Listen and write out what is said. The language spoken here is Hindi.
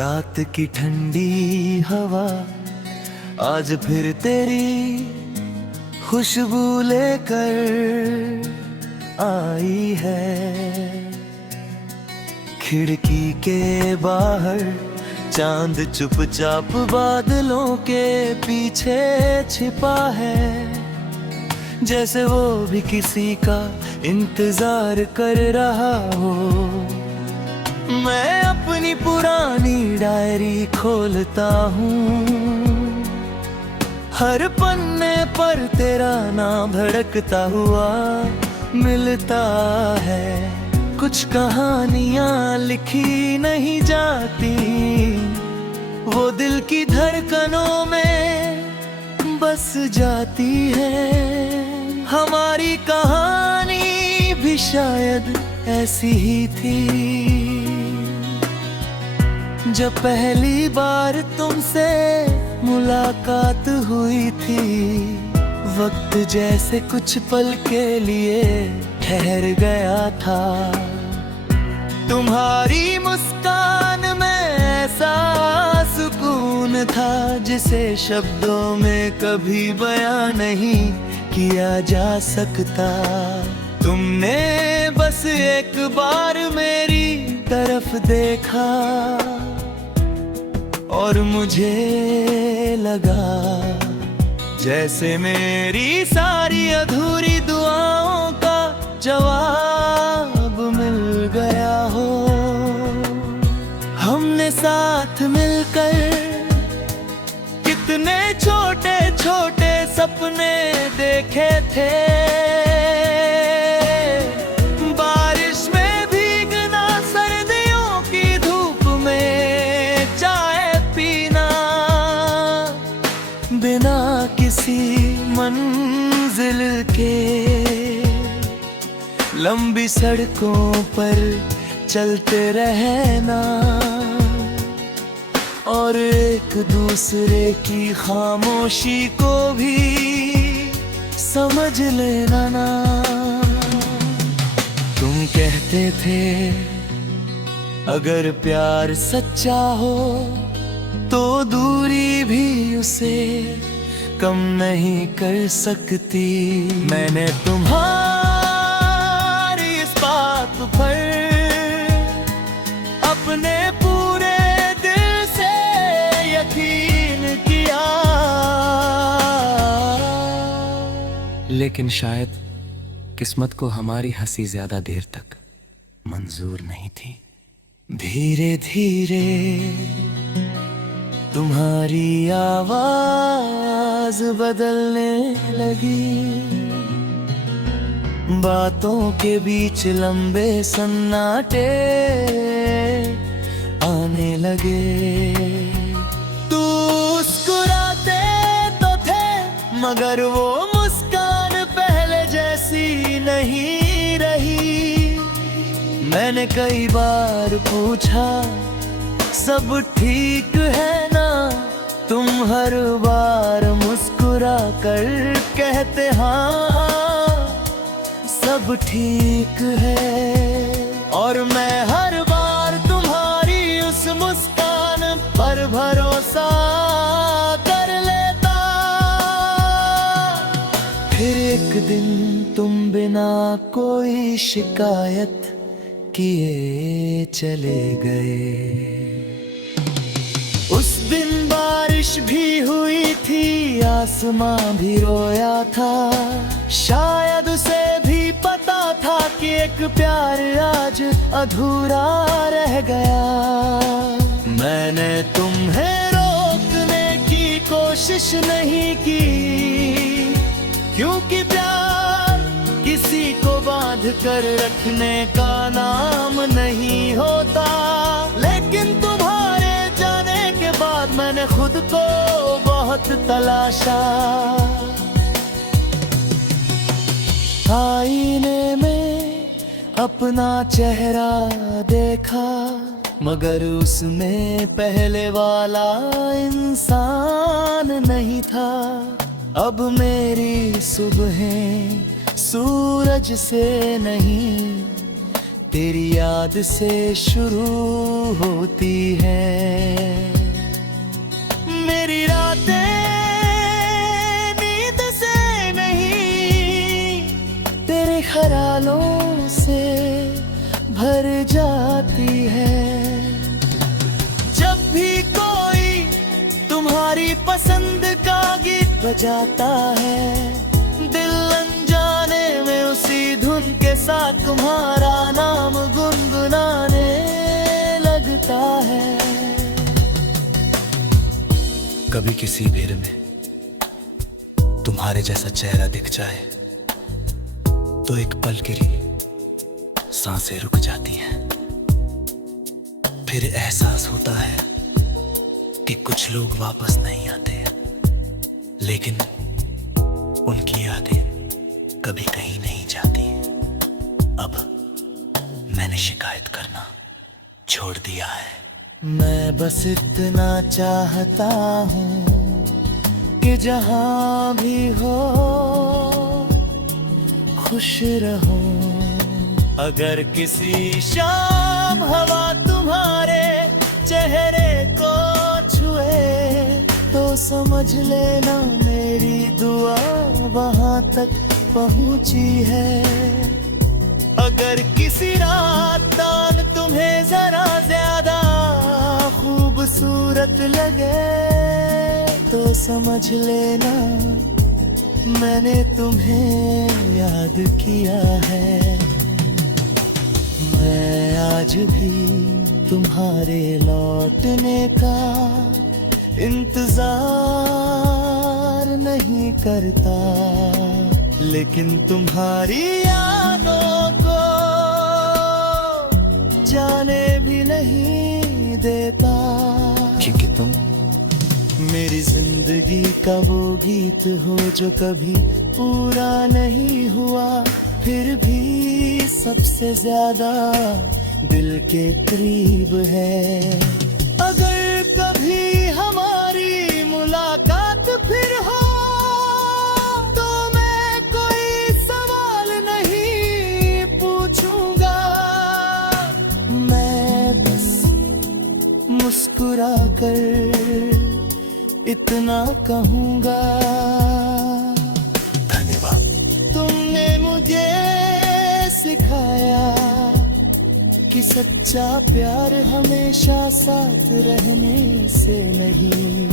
रात की ठंडी हवा आज फिर तेरी खुशबू लेकर आई है। खिड़की के बाहर चांद चुपचाप बादलों के पीछे छिपा है, जैसे वो भी किसी का इंतजार कर रहा हो। मैं अपनी पुरानी डायरी खोलता हूँ, हर पन्ने पर तेरा नाम धड़कता हुआ मिलता है। कुछ कहानियाँ लिखी नहीं जाती, वो दिल की धड़कनों में बस जाती है। हमारी कहानी भी शायद ऐसी ही थी, जब पहली बार तुमसे मुलाकात हुई थी। वक्त जैसे कुछ पल के लिए ठहर गया था। तुम्हारी मुस्कान में ऐसा सुकून था, जिसे शब्दों में कभी बयां नहीं किया जा सकता। तुमने बस एक बार मेरी तरफ देखा और मुझे लगा जैसे मेरी सारी अधूरी दुआओं का जवाब मिल गया हो। हमने साथ मिलकर कितने छोटे छोटे सपने देखे थे। बारिश में भीगना, सर्दियों की धूप में चाय पीना, बिना किसी मंजिल के लंबी सड़कों पर चलते रहना और एक दूसरे की खामोशी को भी समझ लेना ना। तुम कहते थे अगर प्यार सच्चा हो तो दूरी भी उसे कम नहीं कर सकती। मैंने तुम्हारी इस बात पर अपने पूरे दिल से यकीन किया, लेकिन शायद किस्मत को हमारी हंसी ज्यादा देर तक मंजूर नहीं थी। धीरे धीरे तुम्हारी आवाज बदलने लगी, बातों के बीच लंबे सन्नाटे आने लगे। तू मुस्कुराते तो थे, मगर वो मुस्कान पहले जैसी नहीं रही। मैंने कई बार पूछा सब ठीक है ना, तुम हर बार मुस्कुरा कर कहते हाँ सब ठीक है। और मैं हर बार तुम्हारी उस मुस्कान पर भरोसा कर लेता। फिर एक दिन तुम बिना कोई शिकायत किए चले गए। उस दिन बारिश भी हुई थी, आसमां भी रोया था। शायद उसे भी पता था कि एक प्यार आज अधूरा रह गया। मैंने तुम्हें रोकने की कोशिश नहीं की, क्योंकि प्यार किसी को बांध कर रखने का नाम नहीं होता। लेकिन तुम्हारे जाने के बाद मैंने खुद को बहुत तलाशा। आईने में अपना चेहरा देखा, मगर उसमें पहले वाला इंसान नहीं था। अब मेरी सुबहें सूरज से नहीं तेरी याद से शुरू होती है। मेरी रातें नींद से नहीं, तेरे ख्यालों से भर जाती है। जब भी कोई तुम्हारी पसंद का गीत बजाता है, दिल अनजाने में उसी धुन के साथ तुम्हारा नाम गुनगुनाने लगता है। कभी किसी भीड़ में तुम्हारे जैसा चेहरा दिख जाए तो एक पल के लिए सांसें रुक जाती हैं। फिर एहसास होता है कि कुछ लोग वापस नहीं आते, लेकिन उनकी यादें कभी कहीं नहीं जाती। अब मैंने शिकायत करना छोड़ दिया है। मैं बस इतना चाहता हूँ कि जहाँ भी हो खुश रहो। अगर किसी शाम हवा तुम्हारे चेहरे को छुए तो समझ लेना मेरी दुआ वहाँ तक पहुँची है। अगर किसी रात दान तुम्हें जरा ज्यादा खूबसूरत लगे तो समझ लेना मैंने तुम्हें याद किया है। मैं आज भी तुम्हारे लौटने का इंतजार नहीं करता, लेकिन तुम्हारी यादों को जाने भी नहीं देता। क्योंकि तुम मेरी जिंदगी का वो गीत हो जो कभी पूरा नहीं हुआ, फिर भी सबसे ज्यादा दिल के करीब है। अगर कभी हमारी मुलाकात फिर हो तो मैं कोई सवाल नहीं पूछूंगा, मैं बस मुस्कुरा कर इतना कहूँगा, धन्यवाद। तुमने मुझे सिखाया कि सच्चा प्यार हमेशा साथ रहने से नहीं